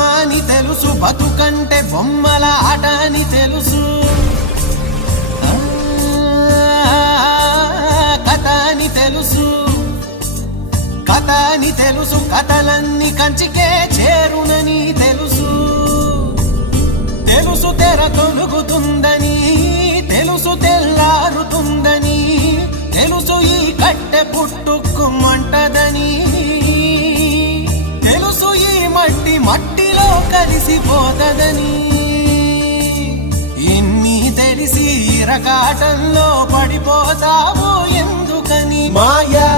అని తెలుసు బతుకంటే బొమ్మల ఆట అని తెలుసు కథ అని తెలుసు కథ అని తెలుసు కథలన్నీ కంచికే చేరునని తెలుసు తెలుసు తెర తొలుగుతుందని తెలుసు తెల్లారుతుందని తెలుసు ఈ కట్టె పుట్టుకు మంటదని తెలుసు ఈ మట్టి మట్టి నీలో కలిసిపోతదని ఎన్ని తెలిసి రకాటంలో పడిపోతావు ఎందుకని మాయా